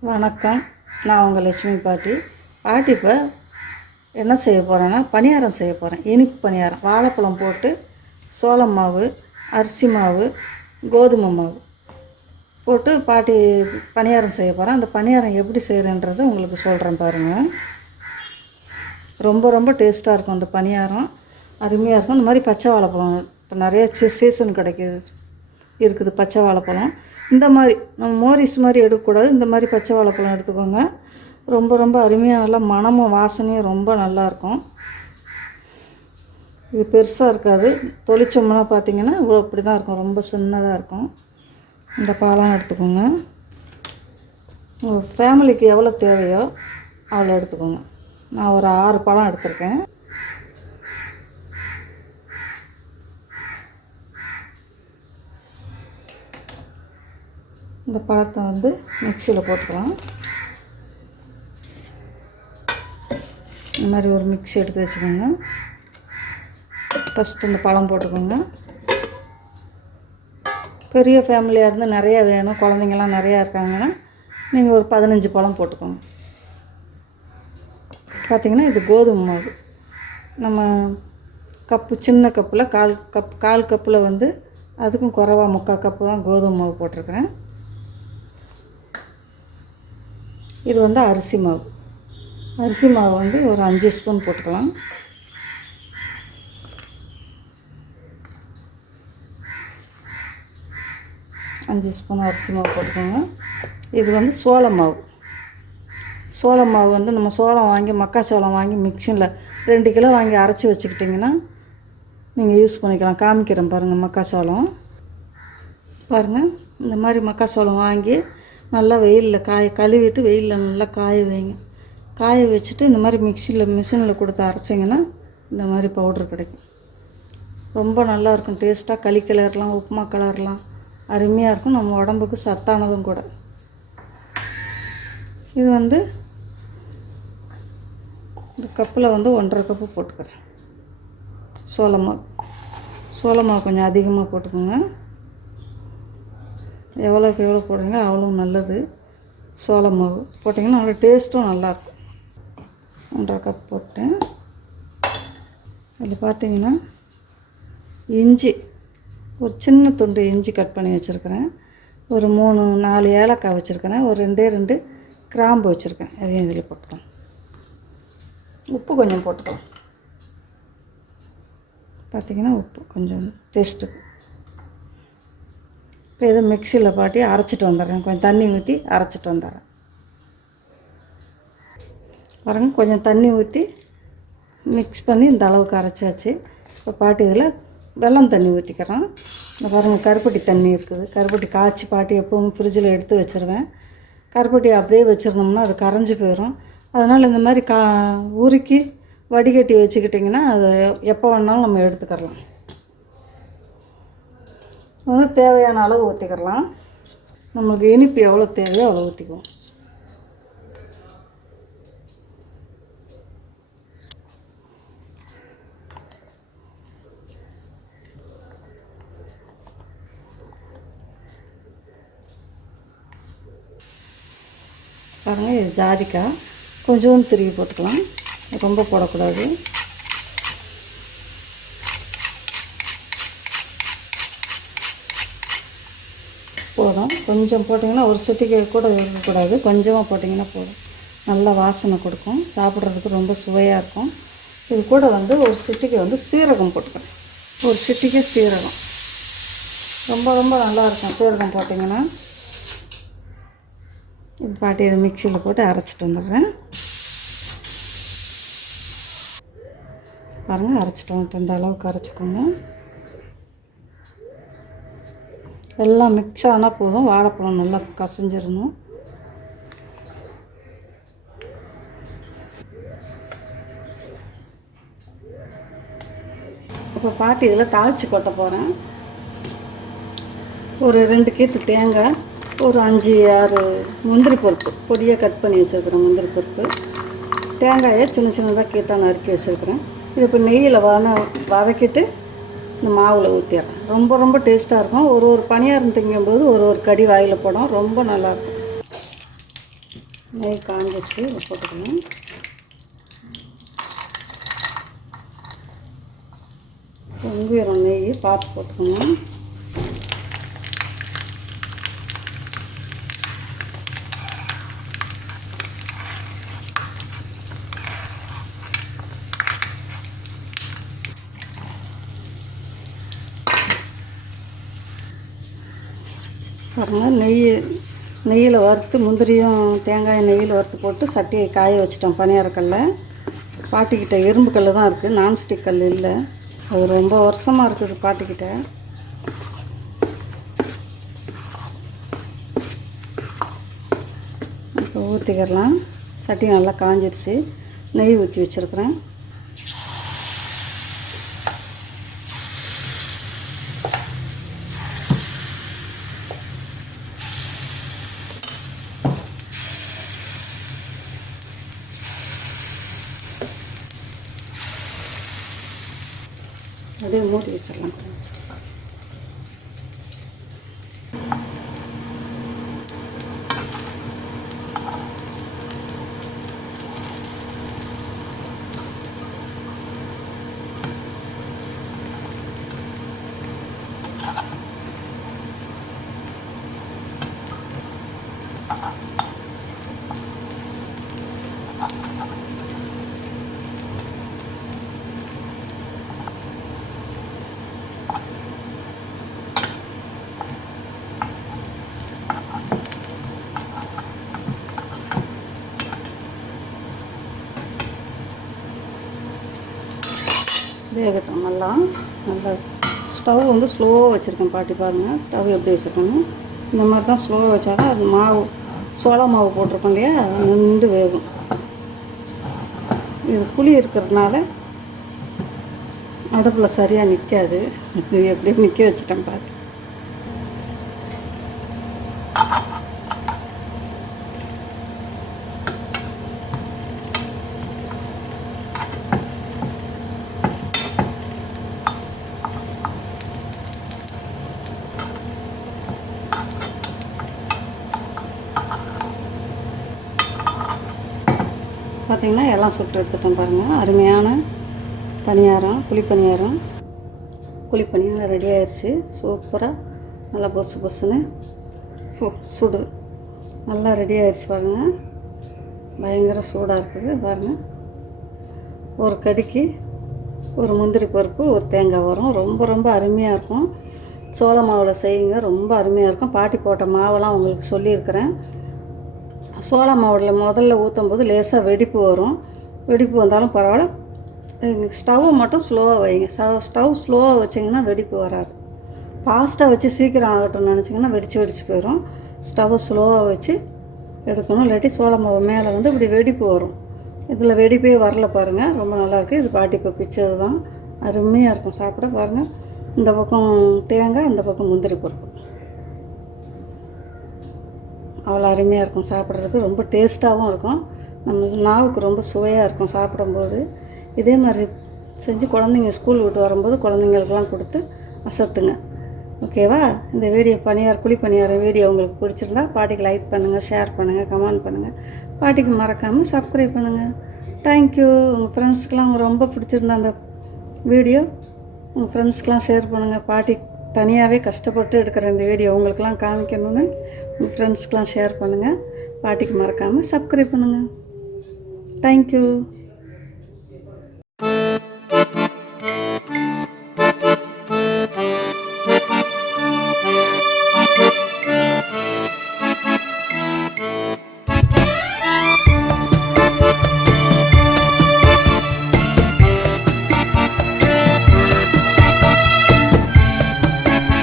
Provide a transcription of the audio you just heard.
வணக்கம். நான் உங்கள் லட்சுமி பாட்டி. பாட்டி இப்போ என்ன செய்ய போகிறேன்னா பணியாரம் செய்ய போகிறேன் இனிப்பு பணியாரம். வாழைப்பழம் போட்டு சோளம் மாவு அரிசி மாவு கோதுமை மாவு போட்டு பாட்டி பணியாரம் செய்ய போகிறேன் அந்த பணியாரம் எப்படி செய்கிறேன்றதை உங்களுக்கு சொல்கிறேன் பாருங்கள் ரொம்ப ரொம்ப டேஸ்ட்டாக இருக்கும் அந்த பணியாரம். அருமையாக இருக்கும். இந்த மாதிரி பச்சை வாழைப்பழம் இப்போ நிறைய சீ- சீசன் கிடைக்கிது இருக்குது பச்சை வாழைப்பழம். இந்த மாதிரி நம்ம மோரிஸ் மாதிரி எடுக்கக்கூடாது. இந்த மாதிரி பச்சை வாழைப்பழம் எடுத்துக்கோங்க. ரொம்ப ரொம்ப அருமையாக நல்லா மணமும் வாசனையும் ரொம்ப நல்லாயிருக்கும். இது பெருசாக இருக்காது. தொளிச்சோம்னா பார்த்தீங்கன்னா இவ்வளோ இப்படி தான் இருக்கும். ரொம்ப சின்னதாக இருக்கும். இந்த பாலம் எடுத்துக்கோங்க. உங்கள் ஃபேமிலிக்கு எவ்வளோ தேவையோ அவ்வளோ எடுத்துக்கோங்க. நான் ஒரு ஆறு பழம் எடுத்திருக்கேன். இந்த பழத்தை வந்து மிக்சியில் போட்டுக்கலாம். இந்த மாதிரி ஒரு மிக்ஸி எடுத்து வச்சுக்கோங்க. ஃபஸ்ட்டு இந்த பழம் போட்டுக்கோங்க. பெரிய ஃபேமிலியாக இருந்து நிறையா வேணும். குழந்தைங்கள்லாம் நிறையா இருக்காங்கன்னா நீங்கள் ஒரு பதினஞ்சு பழம் போட்டுக்கோங்க. பார்த்தீங்கன்னா இது கோதுமை மாவு. நம்ம கப்பு சின்ன கப்பில் கால் கப் கால் கப்பில் வந்து அதுக்கும் குறைவா முக்கால் கப்பு தான் கோதுமை மாவு போட்டிருக்கிறேன். இது வந்து அரிசி மாவு. அரிசி மாவு வந்து ஒரு அஞ்சு ஸ்பூன் போட்டுக்கலாம். அஞ்சு ஸ்பூன் அரிசி மாவு போட்டுக்கோங்க. இது வந்து சோள மாவு. சோள மாவு வந்து நம்ம சோளம் வாங்கி மக்காச்சோளம் வாங்கி மிக்சியில் ரெண்டு கிலோ வாங்கி அரைச்சி வச்சுக்கிட்டிங்கன்னா நீங்கள் யூஸ் பண்ணிக்கலாம். காமிக்கிறேன் பாருங்கள் மக்காச்சோளம். பாருங்கள் இந்த மாதிரி மக்காச்சோளம் வாங்கி நல்லா வெயிலில் காய கழுவிட்டு வெயிலில் நல்லா காய வைங்க. காய வச்சுட்டு இந்த மாதிரி மிக்சியில் மிஷினில் கொடுத்து அரைச்சிங்கன்னா இந்த மாதிரி பவுடர் கிடைக்கும். ரொம்ப நல்லா இருக்கும். டேஸ்ட்டாக களி கிளறலாம் உப்புமா கிளறலாம். அருமையாக இருக்கும். நம்ம உடம்புக்கு சத்தானதும் கூட. இது வந்து இந்த கப்பில் வந்து ஒன்றரை கப்பு போட்டுக்கிறேன். சோளமாக சோளமாக கொஞ்சம் அதிகமாக போட்டுக்கோங்க. எவ்வளோக்கு எவ்வளோ போடுறீங்க அவ்வளோ நல்லது. சோள மாவு போட்டிங்கன்னா அவ்வளோ டேஸ்ட்டும் நல்லாயிருக்கும். ஒன்றரை கப் போட்டேன். அதில் பார்த்தீங்கன்னா இஞ்சி ஒரு சின்ன துண்டு இஞ்சி கட் பண்ணி வச்சுருக்கிறேன். ஒரு மூணு நாலு ஏலக்காய் வச்சுருக்கிறேன். ஒரு ரெண்டே ரெண்டு கிராம்பு வச்சுருக்கேன். அதையும் இதில் போட்டுக்கலாம். உப்பு கொஞ்சம் போட்டுக்கலாம். பார்த்தீங்கன்னா உப்பு கொஞ்சம் டேஸ்ட்டுக்கு இப்போ இதை மிக்சியில் பாட்டி அரைச்சிட்டு வந்துடுறேன். கொஞ்சம் தண்ணி ஊற்றி அரைச்சிட்டு வந்துடுறேன். பாருங்கள் கொஞ்சம் தண்ணி ஊற்றி மிக்ஸ் பண்ணி இந்த அளவுக்கு அரைச்சாச்சு. இப்போ பாட்டி இதில் வெல்லம் தண்ணி ஊற்றிக்கிறோம் இந்த பாருங்கள் கருப்பட்டி தண்ணி இருக்குது. கருப்பட்டி காய்ச்சி பாட்டி எப்பவும் ஃப்ரிட்ஜில் எடுத்து வச்சுருவேன். கருப்பட்டி அப்படியே வச்சுருந்தோம்னா அது கரைஞ்சி போயிடும் அதனால் இந்த மாதிரி கா உருக்கி வடிகட்டி வச்சுக்கிட்டிங்கன்னா அது எப்போ வேணாலும் நம்ம எடுத்துக்கிறலாம் வந்து தேவையான அளவு ஊற்றிக்கிறலாம் நம்மளுக்கு இனிப்பு எவ்வளோ தேவையோ அவ்வளோ ஊற்றிக்குவோம் பாருங்கள் இது ஜாதிக்காய். கொஞ்சோண்டு திருவி போட்டுக்கலாம். ரொம்ப போடக்கூடாது போதும் கொஞ்சம் போட்டிங்கன்னா ஒரு சொட்டிக்கு கூட இருக்கக்கூடாது. கொஞ்சமாக போட்டிங்கன்னா போதும். நல்லா வாசனை கொடுக்கும். சாப்பிட்றதுக்கு ரொம்ப சுவையாக இருக்கும். இது கூட வந்து ஒரு சிட்டிக்கு வந்து சீரகம் போட்டுக்கிறேன் ஒரு சிட்டிக்கு சீரகம். ரொம்ப ரொம்ப நல்லா இருக்கும். சீரகம் போட்டிங்கன்னா. இது பாட்டி இதை மிக்சியில் போட்டு அரைச்சிட்டு வந்துடுறேன். பாருங்கள் அரைச்சிட்டு வந்துட்டு இந்த அளவுக்கு அரைச்சிக்கோங்க. எல்லாம் மிக்ஸ் ஆனால் போதும். வாழைப்பழம் நல்லா கசஞ்சிடணும் இப்போ பாட்டி இதில் தாளித்து கொட்ட போகிறேன் ஒரு ரெண்டு கீத்து தேங்காய் ஒரு அஞ்சு ஆறு முந்திரி பருப்பு. பொடியாக கட் பண்ணி வச்சுருக்குறேன் முந்திரி பருப்பு. தேங்காயை சின்ன சின்னதாக கீத்தாக நறுக்கி வச்சுருக்குறேன். இது இப்போ நெய்யில் வத வதக்கிட்டு இந்த மாவில் ஊற்றிடுறேன் ரொம்ப ரொம்ப டேஸ்ட்டாக இருக்கும். ஒரு ஒரு பணியாரம் திங்கும்போது ஒரு ஒரு கடி வாயில் போடும். ரொம்ப நல்லாயிருக்கும் நெய் காஞ்சிச்சு போட்டுக்கணும். பொங்கிடும் நெய். பார்த்து போட்டுக்கணும். பாருங்கள் நெய் நெய்யில் வறுத்து முந்திரியும் தேங்காய் நெய்யில் வறுத்து போட்டு சட்டியை காய வச்சிட்டோம். பணியாரக்கல்ல பாட்டிக்கிட்ட இரும்பு கல் தான் இருக்குது நான்ஸ்டிக் கல் இல்லை. அது ரொம்ப வருஷமாக இருக்குது பாட்டிக்கிட்ட. இப்போ ஊற்றிக்கிறலாம் சட்டி நல்லா காஞ்சிருச்சு. நெய் ஊற்றி வச்சுருக்குறேன். அப்படியே மூடி வச்சிடலாம் வேகட்டும் நல்லா நல்லா ஸ்டவ் வந்து ஸ்லோவாக வச்சுருக்கேன் பாட்டி பாருங்கள். ஸ்டவ் எப்படி வச்சுருக்கணும்? இந்த மாதிரி தான் ஸ்லோவாக வச்சாலும் அது மாவு சோளா மாவு போட்டிருக்கோம் இல்லையா? அது நின்று வேகும். இது புளி இருக்கிறதுனால அடுப்பில் சரியாக நிற்காது. எப்படியும் நிற்க வச்சுட்டேன் பாட்டி. பார்த்திங்கன்னா எல்லாம் சுட்டு எடுத்துட்டோம் பாருங்கள் அருமையான பணியாரம் குழிப்பணியாரம். குழிப்பணியாரம் ரெடி ஆயிடுச்சு சூப்பராக நல்லா பொசு பொசுன்னு ஃபு சுடுது நல்லா ரெடி ஆயிடுச்சு பாருங்கள் பயங்கர சூடாக இருக்குது பாருங்கள் ஒரு கடிக்கு ஒரு முந்திரி பருப்பு ஒரு தேங்காய் வரும் ரொம்ப ரொம்ப அருமையாக இருக்கும். சோள மாவில் செய்யுங்க. ரொம்ப அருமையாக இருக்கும். பாட்டி போட்ட மாவெல்லாம் உங்களுக்கு சொல்லியிருக்கிறேன். சோள மாவில் முதல்ல ஊற்றும் போது லேசாக வெடிப்பு வரும். வெடிப்பு வந்தாலும் பரவாயில்ல. ஸ்டவ்வை மட்டும் ஸ்லோவாக வைங்க. ஸ்டவ் ஸ்லோவாக வச்சிங்கன்னா வெடிப்பு வராது. ஃபாஸ்ட்டாக வச்சு சீக்கிரம் ஆகட்டும்னு நினச்சிங்கன்னா வெடிச்சு வெடிச்சு போயிடும் ஸ்டவ்வை ஸ்லோவாக வச்சு எடுக்கணும். இல்லாட்டி சோள மாவு மேலே வந்து இப்படி வெடிப்பு வரும். இதில் வெடிப்பே வரல பாருங்கள் ரொம்ப நல்லாயிருக்கு இது பாட்டி இப்போ பிச்சது தான் அருமையாக இருக்கும். சாப்பிட பாருங்கள் இந்த பக்கம் தேங்காய் இந்த பக்கம் முந்திரி பருப்பு. அவ்வளோ அருமையாக இருக்கும் சாப்பிட்றதுக்கு. ரொம்ப டேஸ்ட்டாகவும் இருக்கும். நம்ம நாவுக்கு ரொம்ப சுவையாக இருக்கும் சாப்பிடும்போது. இதே மாதிரி செஞ்சு குழந்தைங்க ஸ்கூல் விட்டு வரும்போது குழந்தைங்களுக்கெல்லாம் கொடுத்து அசத்துங்க. ஓகேவா இந்த வீடியோ பணியார் குழி பணியார வீடியோ உங்களுக்கு பிடிச்சிருந்தா பாட்டிக்கு லைக் பண்ணுங்கள் ஷேர் பண்ணுங்கள் கமெண்ட் பண்ணுங்கள் பாட்டிக்கு மறக்காமல் சப்ஸ்கிரைப் பண்ணுங்கள் தேங்க்யூ உங்கள் ஃப்ரெண்ட்ஸ்க்கெலாம் ரொம்ப பிடிச்சிருந்தா அந்த வீடியோ உங்கள் ஃப்ரெண்ட்ஸ்க்கெலாம் ஷேர் பண்ணுங்கள் பாட்டி தனியாகவே கஷ்டப்பட்டு எடுக்கிற இந்த வீடியோ உங்களுக்கெல்லாம் காமிக்கணும்னு உங்கள் ஃப்ரெண்ட்ஸ்க்கெலாம் ஷேர் பண்ணுங்கள் பாட்டிக்கு மறக்காமல் சப்ஸ்கிரைப் பண்ணுங்கள் தேங்க்யூ